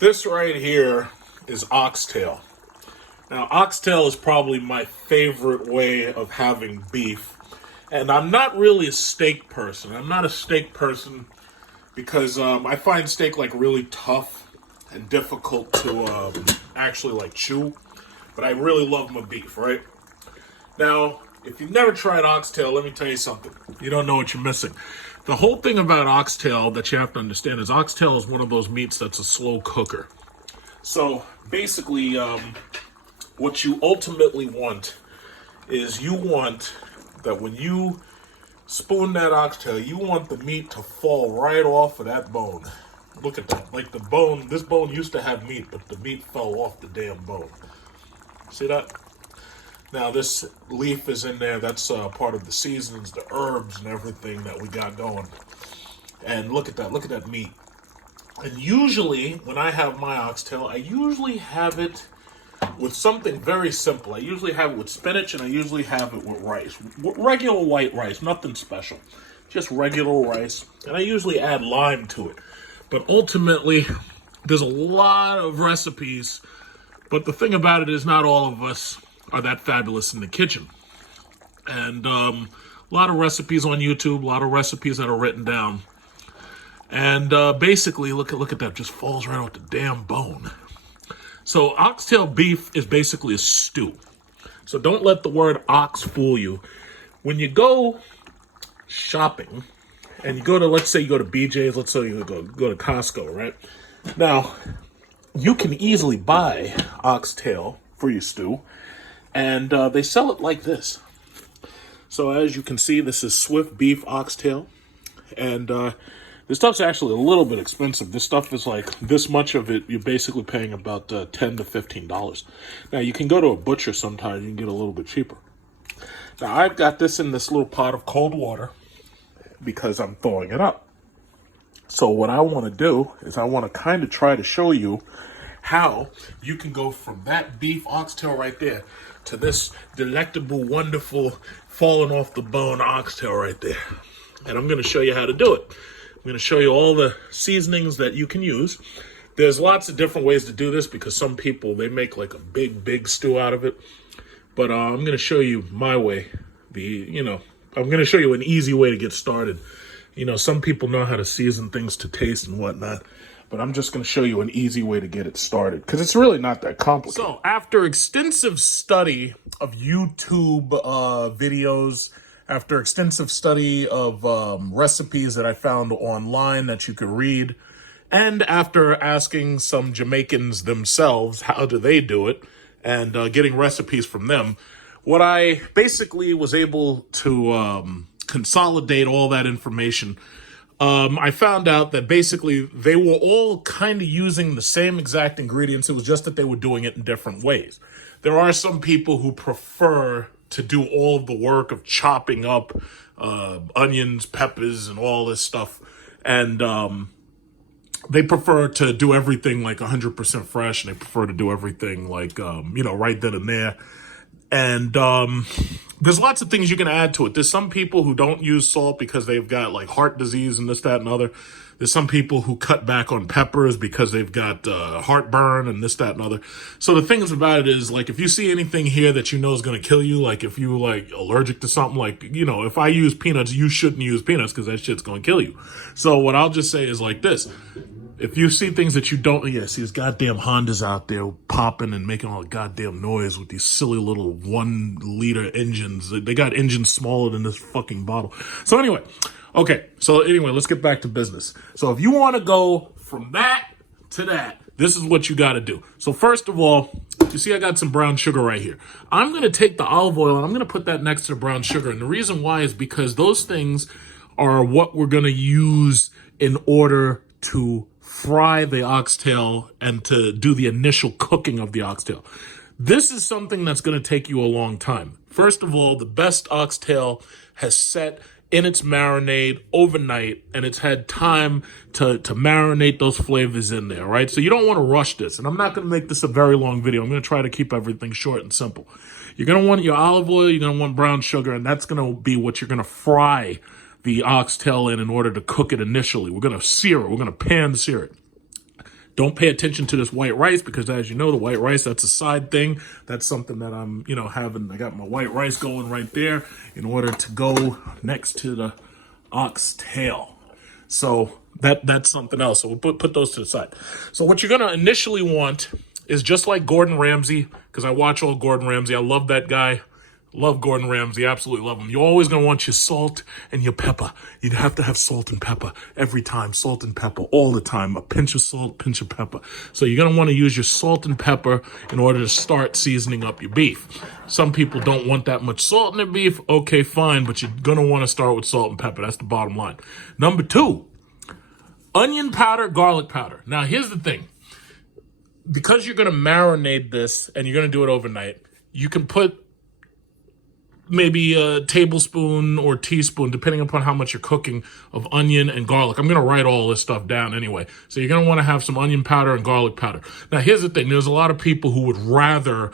This right here is oxtail. Now, oxtail is probably my favorite way of having beef. And I'm not really a steak person. I'm not a steak person because I find steak like really tough and difficult to actually like chew. But I really love my beef, right? Now, if you've never tried oxtail, let me tell you something. You don't know what you're missing. The whole thing about oxtail that you have to understand is oxtail is one of those meats that's a slow cooker. So basically, what you ultimately want is you want that when you spoon that oxtail, you want the meat to fall right off of that bone. Look at that. Like the bone, this bone used to have meat, but the meat fell off the damn bone. See that? Now this leaf is in there. That's part of the seasonings, the herbs and everything that we got going. And look at that. Look at that meat. And usually when I have my oxtail, I usually have it with something very simple. I usually have it with spinach and I usually have it with rice. Regular white rice, nothing special. Just regular rice. And I usually add lime to it. But ultimately, there's a lot of recipes. But the thing about it is not all of us are that fabulous in the kitchen. And a lot of recipes on YouTube, a lot of recipes that are written down. And basically, look at that, just falls right off the damn bone. So oxtail beef is basically a stew. So don't let the word ox fool you. When you go shopping, and you go to, let's say you go to BJ's, let's say you go to Costco, right? Now, you can easily buy oxtail for your stew. And they sell it like this. So as you can see, this is Swift beef oxtail. And this stuff's actually a little bit expensive. This stuff is like this much of it. You're basically paying about $10 to $15. Now you can go to a butcher sometimes. You can get a little bit cheaper. Now I've got this in this little pot of cold water because I'm thawing it up. So what I want to do is I want to kind of try to show you how you can go from that beef oxtail right there to this delectable, wonderful, falling off the bone oxtail right there. And I'm going to show you how to do it. I'm going to show you all the seasonings that you can use. There's lots of different ways to do this because some people, they make like a big stew out of it. But I'm going to show you my way. I'm going to show you an easy way to get started. Some people know how to season things to taste and whatnot. But I'm just going to show you an easy way to get it started because it's really not that complicated. So after extensive study of YouTube videos, after extensive study of recipes that I found online that you could read, and after asking some Jamaicans themselves how do they do it, and getting recipes from them, what I basically was able to consolidate all that information. I found out that basically they were all kind of using the same exact ingredients. It was just that they were doing it in different ways. There are some people who prefer to do all of the work of chopping up onions, peppers, and all this stuff. And they prefer to do everything like 100% fresh. And they prefer to do everything like, right then and there. And there's lots of things you can add to it. There's some people who don't use salt because they've got like heart disease and this, that, and other. There's some people who cut back on peppers because they've got heartburn and this, that, and other. So the things about it is, like, if you see anything here that you know is going to kill you, like if you're like allergic to something, like, if I use peanuts, you shouldn't use peanuts because that shit's going to kill you. So what I'll just say is like this. If you see things that you don't, see these goddamn Hondas out there popping and making all the goddamn noise with these silly little 1 liter engines. They got engines smaller than this fucking bottle. So anyway, let's get back to business. So if you want to go from that to that, this is what you got to do. So first of all, you see I got some brown sugar right here. I'm going to take the olive oil and I'm going to put that next to the brown sugar. And the reason why is because those things are what we're going to use in order to fry the oxtail and to do the initial cooking of the oxtail. This is something that's going to take you a long time. First of all, the best oxtail has set in its marinade overnight, and it's had time to marinate those flavors in there, right? So you don't want to rush this, and I'm not going to make this a very long video. I'm going to try to keep everything short and simple. You're going to want your olive oil, you're going to want brown sugar, and that's going to be what you're going to fry the oxtail in order to cook it initially. We're going to sear it. We're going to pan sear it. Don't pay attention to this white rice because, as you know, the white rice, that's a side thing. That's something that I'm, I got my white rice going right there in order to go next to the oxtail. So that's something else. So we'll put those to the side. So what you're going to initially want is just like Gordon Ramsay, because I watch all Gordon Ramsay. I love that guy. Love Gordon Ramsay, absolutely love him. You're always going to want your salt and your pepper. You'd have to have salt and pepper every time, salt and pepper all the time, a pinch of salt, pinch of pepper. So you're going to want to use your salt and pepper in order to start seasoning up your beef. Some people don't want that much salt in their beef. Okay, fine, but you're going to want to start with salt and pepper. That's the bottom line. Number 2, onion powder, garlic powder. Now, here's the thing. Because you're going to marinate this and you're going to do it overnight, you can put maybe a tablespoon or teaspoon, depending upon how much you're cooking, of onion and garlic. I'm going to write all this stuff down anyway. So you're going to want to have some onion powder and garlic powder. Now, here's the thing. There's a lot of people who would rather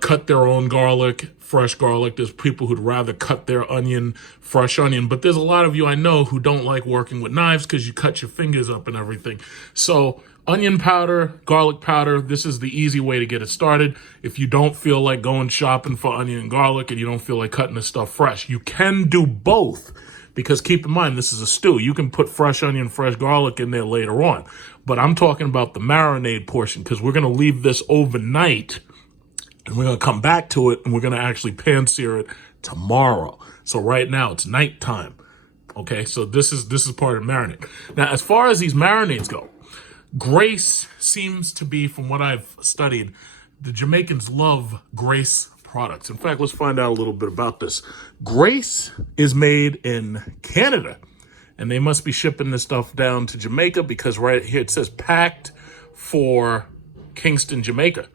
cut their own garlic, fresh garlic. There's people who'd rather cut their onion, fresh onion. But there's a lot of you I know who don't like working with knives because you cut your fingers up and everything. So onion powder, garlic powder, this is the easy way to get it started. If you don't feel like going shopping for onion and garlic and you don't feel like cutting this stuff fresh, you can do both. Because keep in mind, this is a stew. You can put fresh onion, fresh garlic in there later on. But I'm talking about the marinade portion because we're going to leave this overnight and we're going to come back to it and we're going to actually pan sear it tomorrow. So right now it's nighttime. Okay, so this is part of the marinade. Now, as far as these marinades go, Grace seems to be, from what I've studied, the Jamaicans love Grace products. In fact, let's find out a little bit about this. Grace is made in Canada, and they must be shipping this stuff down to Jamaica because right here it says packed for Kingston, Jamaica.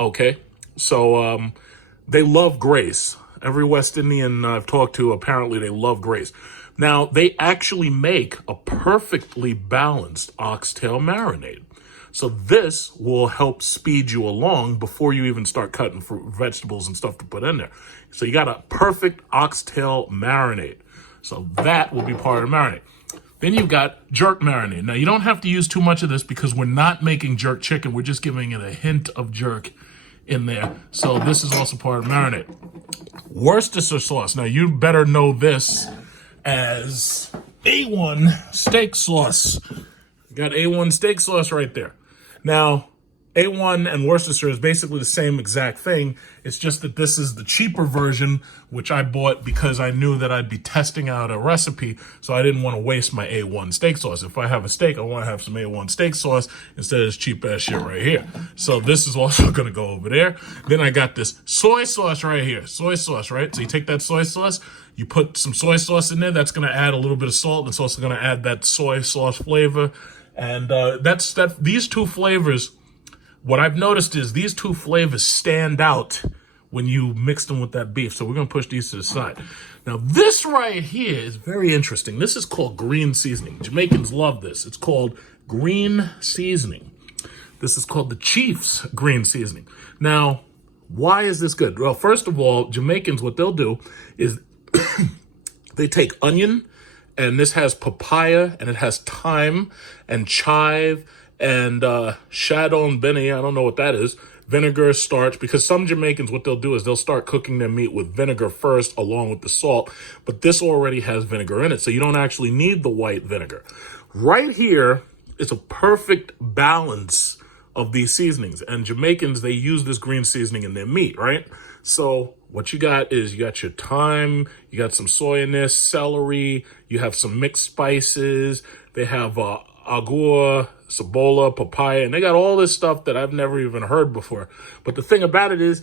Okay, so they love Grace. Every West Indian I've talked to, apparently they love Grace. Now, they actually make a perfectly balanced oxtail marinade. So this will help speed you along before you even start cutting fruit, vegetables and stuff to put in there. So you got a perfect oxtail marinade. So that will be part of the marinade. Then you've got jerk marinade. Now, you don't have to use too much of this because we're not making jerk chicken. We're just giving it a hint of jerk in there. So this is also part of the marinade. Worcestershire sauce. Now, you better know this as A1 steak sauce. Got A1 steak sauce right there. Now, A1 and Worcestershire is basically the same exact thing. It's just that this is the cheaper version, which I bought because I knew that I'd be testing out a recipe, so I didn't want to waste my A1 steak sauce. If I have a steak, I want to have some A1 steak sauce instead of this cheap-ass shit right here. So this is also going to go over there. Then I got this soy sauce right here. Soy sauce, right? So you take that soy sauce, you put some soy sauce in there. That's going to add a little bit of salt. It's also going to add that soy sauce flavor. And these two flavors, what I've noticed is these two flavors stand out when you mix them with that beef. So we're going to push these to the side. Now, this right here is very interesting. This is called green seasoning. Jamaicans love this. It's called green seasoning. This is called the Chief's green seasoning. Now, why is this good? Well, first of all, Jamaicans, what they'll do is they take onion, and this has papaya, and it has thyme and chive and shadon beni, I don't know what that is, vinegar, starch, because some Jamaicans, what they'll do is they'll start cooking their meat with vinegar first along with the salt, but this already has vinegar in it, so you don't actually need the white vinegar. Right here is a perfect balance of these seasonings, and Jamaicans, they use this green seasoning in their meat, right? So what you got is you got your thyme, you got some soy in this, celery, you have some mixed spices, they have agua, cebola, papaya, and they got all this stuff that I've never even heard before. But the thing about it is,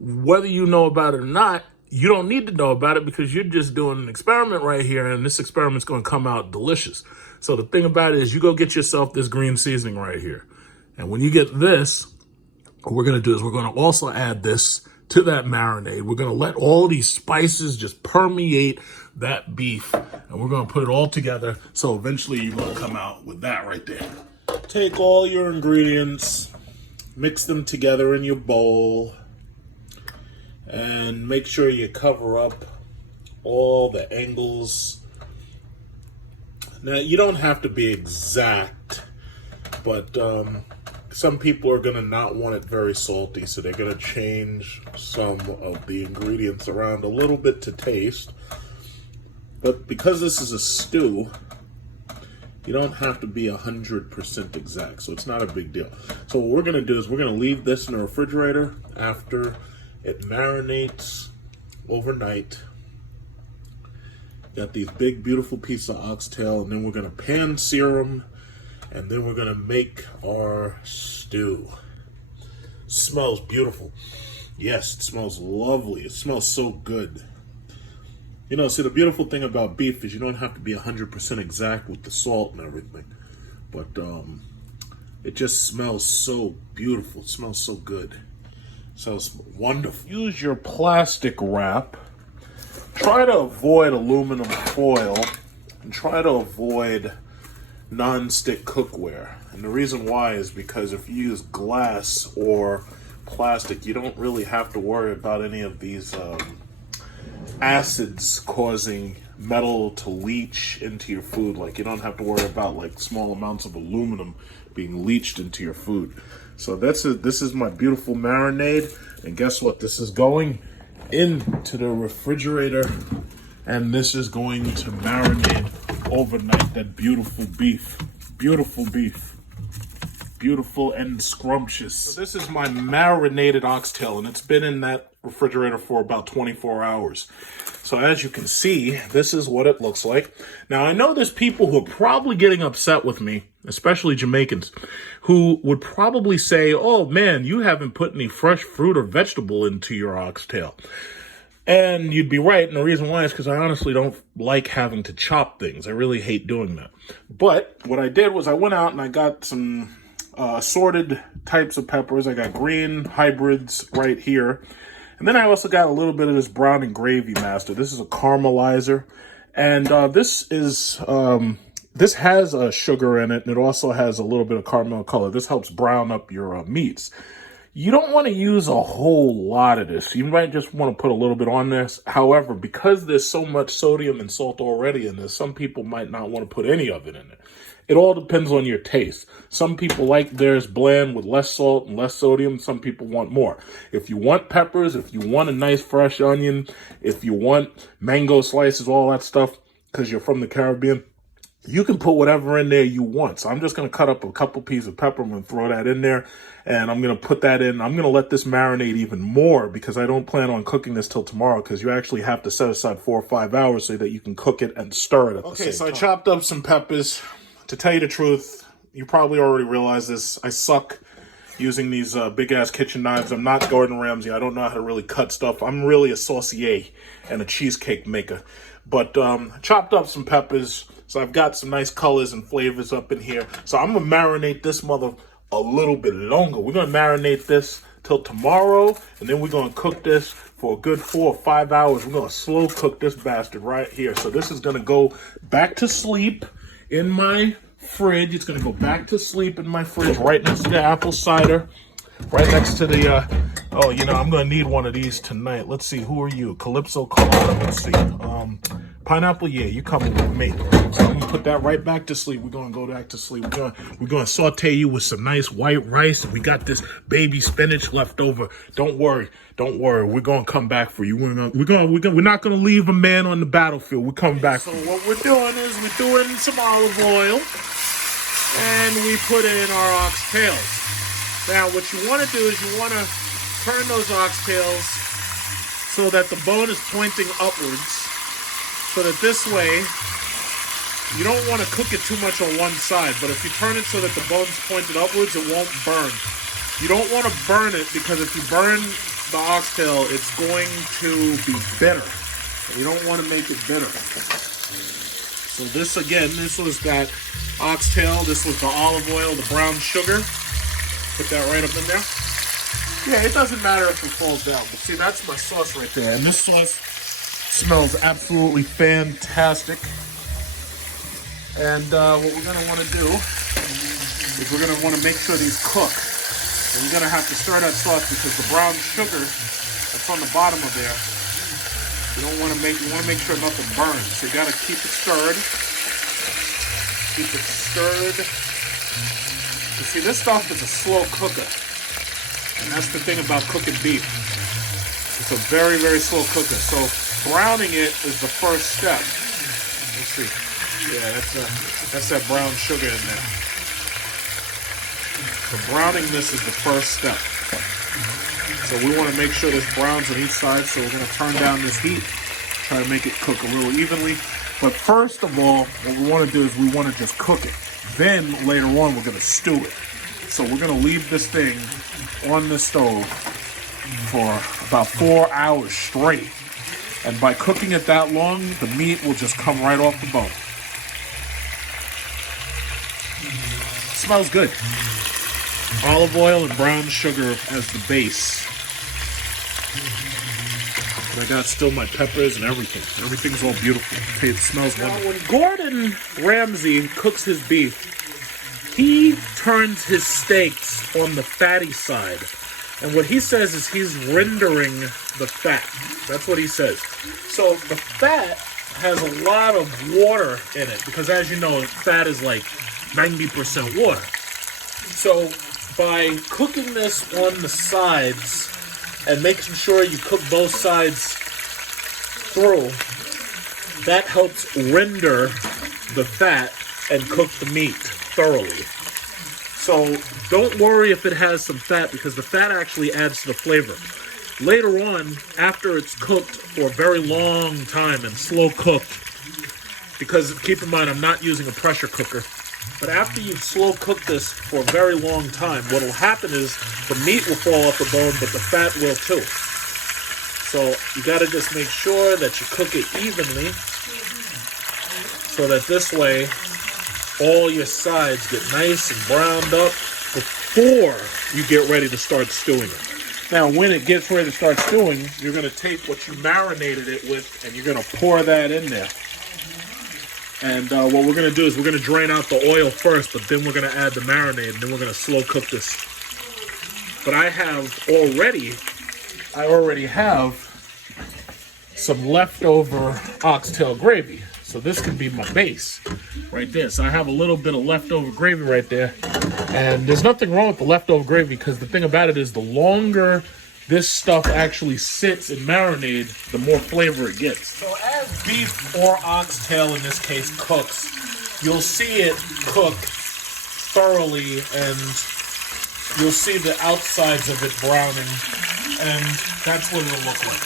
whether you know about it or not, you don't need to know about it because you're just doing an experiment right here, and this experiment's going to come out delicious. So the thing about it is, you go get yourself this green seasoning right here. And when you get this, what we're going to do is we're going to also add this to that marinade. We're going to let all these spices just permeate that beef, and we're going to put it all together, so eventually you're going to come out with that right there. Take all your ingredients, mix them together in your bowl, and make sure you cover up all the angles. Now, you don't have to be exact But some people are gonna not want it very salty, so they're gonna change some of the ingredients around a little bit to taste. But because this is a stew, you don't have to be 100% exact, so it's not a big deal. So what we're gonna do is we're gonna leave this in the refrigerator after it marinates overnight. Got these big, beautiful pieces of oxtail, and then we're gonna pan sear them, and then we're gonna make our stew. Smells beautiful. Yes, it smells lovely. It smells so good. You know, see, the beautiful thing about beef is you don't have to be 100% exact with the salt and everything. But it just smells so beautiful. It smells so good. It smells wonderful. Use your plastic wrap. Try to avoid aluminum foil. And try to avoid non-stick cookware. And the reason why is because if you use glass or plastic, you don't really have to worry about any of these acids causing metal to leach into your food. Like, you don't have to worry about like small amounts of aluminum being leached into your food. So this is my beautiful marinade, and guess what? This is going into the refrigerator, and this is going to marinate overnight. That beautiful beef, beautiful beef. Beautiful and scrumptious. So this is my marinated oxtail, and it's been in that refrigerator for about 24 hours. So as you can see, this is what it looks like. Now, I know there's people who are probably getting upset with me, especially Jamaicans, who would probably say, oh man, you haven't put any fresh fruit or vegetable into your oxtail. And you'd be right, and the reason why is because I honestly don't like having to chop things. I really hate doing that. But what I did was I went out and I got some assorted types of peppers. I got green hybrids right here. And then I also got a little bit of this brown and gravy master. This is a caramelizer. And this has sugar in it, and it also has a little bit of caramel color. This helps brown up your meats. You don't want to use a whole lot of this. You might just want to put a little bit on this. However, because there's so much sodium and salt already in this, some people might not want to put any of it in it. It all depends on your taste. Some people like theirs bland with less salt and less sodium. Some people want more. If you want peppers, if you want a nice fresh onion, if you want mango slices, all that stuff, because you're from the Caribbean, you can put whatever in there you want. So I'm just going to cut up a couple pieces of pepper. I'm going to throw that in there, and I'm going to put that in. I'm going to let this marinate even more because I don't plan on cooking this till tomorrow, because you actually have to set aside 4 or 5 hours so that you can cook it and stir it at the same time. Okay, so I chopped up some peppers. To tell you the truth, you probably already realize this. I suck using these big-ass kitchen knives. I'm not Gordon Ramsay. I don't know how to really cut stuff. I'm really a saucier and a cheesecake maker. But chopped up some peppers. So I've got some nice colors and flavors up in here. So I'm going to marinate this mother a little bit longer. We're going to marinate this till tomorrow, and then we're going to cook this for a good 4 or 5 hours. We're going to slow cook this bastard right here. So this is going to go back to sleep in my fridge. It's going to go back to sleep in my fridge right next to the apple cider. Right next to the, oh, you know, I'm going to need one of these tonight. Let's see, who are you? Calypso Colada, let's see. Pineapple, yeah, you coming with me. So I'm going to put that right back to sleep. We're going to go back to sleep. We're going to saute you with some nice white rice. We got this baby spinach left over. Don't worry. We're going to come back for you. We're not going to leave a man on the battlefield. We're coming back. So what we're doing is we're doing some olive oil, and we put in our oxtails. Now, what you want to do is you want to turn those oxtails so that the bone is pointing upwards, so that this way, you don't want to cook it too much on one side, but if you turn it so that the bone's pointed upwards, it won't burn. You don't want to burn it, because if you burn the oxtail, it's going to be bitter. You don't want to make it bitter. So this, again, this was that oxtail, this was the olive oil, the brown sugar. Put that right up in there. Yeah, it doesn't matter if it falls down. But see, that's my sauce right there. And this sauce smells absolutely fantastic. And what we're going to want to do is we're going to want to make sure these cook. And you're going to have to stir that sauce, because the brown sugar that's on the bottom of there, you want to make sure nothing burns. So you got to keep it stirred. Keep it stirred. See, this stuff is a slow cooker. And that's the thing about cooking beef. It's a very, very slow cooker. So browning it is the first step. Let's see. Yeah, that's that brown sugar in there. So browning this is the first step. So we want to make sure this browns on each side. So we're going to turn down this heat. Try to make it cook a little evenly. But first of all, what we want to do is we want to just cook it. Then later on, we're going to stew it. So we're going to leave this thing on the stove for about 4 hours straight. And by cooking it that long, the meat will just come right off the bone. It smells good. Olive oil and brown sugar as the base. I got still my peppers and everything. Everything's all beautiful. It smells wonderful. When Gordon Ramsay cooks his beef, he turns his steaks on the fatty side. And what he says is he's rendering the fat. That's what he says. So the fat has a lot of water in it because, as you know, fat is like 90% water. So by cooking this on the sides and making sure you cook both sides through, that helps render the fat and cook the meat thoroughly. So don't worry if it has some fat, because the fat actually adds to the flavor. Later on, after it's cooked for a very long time and slow cooked, because keep in mind I'm not using a pressure cooker, but after you've slow cooked this for a very long time, what will happen is the meat will fall off the bone, but the fat will too. So you got to just make sure that you cook it evenly so that this way all your sides get nice and browned up before you get ready to start stewing it. Now, when it gets ready to start stewing, you're going to take what you marinated it with and you're going to pour that in there. And what we're going to do is we're going to drain out the oil first, but then we're going to add the marinade, and then we're going to slow cook this. But I already have some leftover oxtail gravy. So this can be my base right there. So I have a little bit of leftover gravy right there. And there's nothing wrong with the leftover gravy, because the thing about it is the longer this stuff actually sits in marinade, the more flavor it gets. So as beef or oxtail in this case cooks, you'll see it cook thoroughly and you'll see the outsides of it browning, and that's what it'll look like.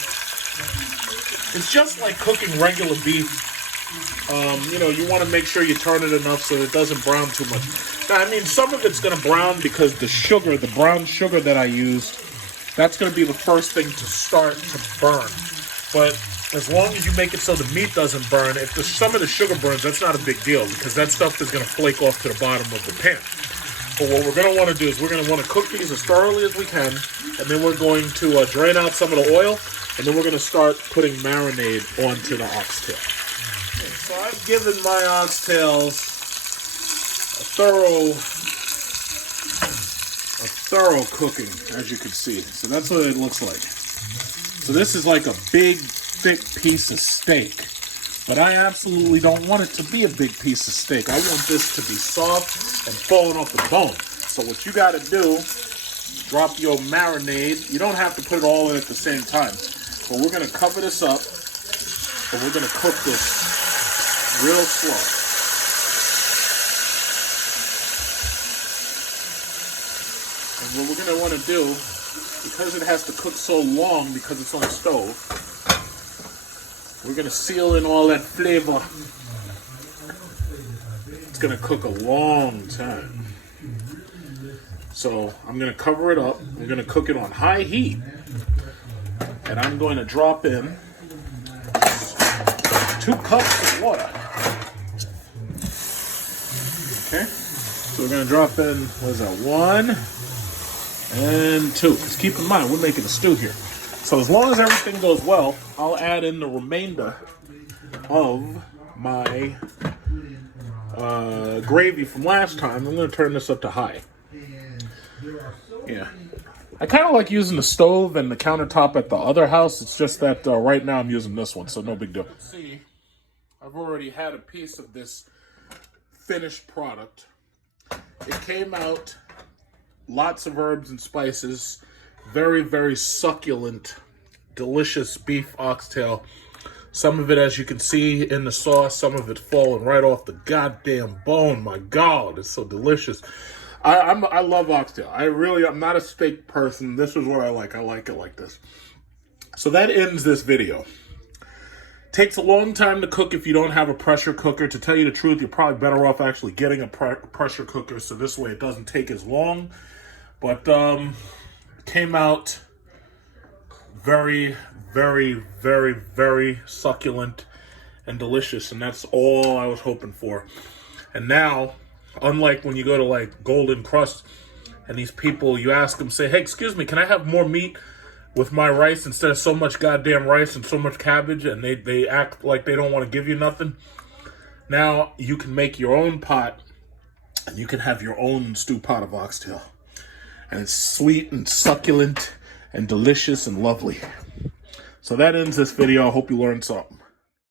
It's just like cooking regular beef. You want to make sure you turn it enough so it doesn't brown too much. Now, I mean, some of it's going to brown because the brown sugar that I used, that's going to be the first thing to start to burn. But as long as you make it so the meat doesn't burn, if some of the sugar burns, that's not a big deal, because that stuff is going to flake off to the bottom of the pan. But what we're going to want to do is we're going to want to cook these as thoroughly as we can, and then we're going to drain out some of the oil, and then we're going to start putting marinade onto the oxtail. Okay, so I've given my oxtails a thorough cooking, as you can see. So that's what it looks like. So this is like a big, thick piece of steak. But I absolutely don't want it to be a big piece of steak. I want this to be soft and falling off the bone. So what you got to do, drop your marinade. You don't have to put it all in at the same time. But we're going to cover this up, and we're going to cook this real slow. And what we're going to want to do, because it has to cook so long because it's on the stove, we're going to seal in all that flavor. It's going to cook a long time. So I'm going to cover it up. We're going to cook it on high heat. And I'm going to drop in 2 cups of water. Okay? So we're going to drop in, what is that, 1 and 2. Just keep in mind, we're making a stew here. So as long as everything goes well, I'll add in the remainder of my gravy from last time. I'm going to turn this up to high. Yeah. I kind of like using the stove and the countertop at the other house. It's just that right now I'm using this one, so no big deal. See, I've already had a piece of this finished product. It came out lots of herbs and spices. Very, very succulent, delicious beef oxtail. Some of it, as you can see in the sauce, some of it falling right off the goddamn bone. My God, it's so delicious. I love oxtail. I'm not a steak person. This is what I like. I like it like this. So that ends this video. Takes a long time to cook if you don't have a pressure cooker. To tell you the truth, you're probably better off actually getting a pressure cooker, so this way it doesn't take as long. But came out very, very, very, very succulent and delicious, and that's all I was hoping for. And now, unlike when you go to like Golden Crust and these people, you ask them, say, hey, excuse me, can I have more meat with my rice instead of so much goddamn rice and so much cabbage, and they act like they don't want to give you nothing. Now you can make your own pot, and you can have your own stew pot of oxtail. And it's sweet and succulent and delicious and lovely. So that ends this video. I hope you learned something.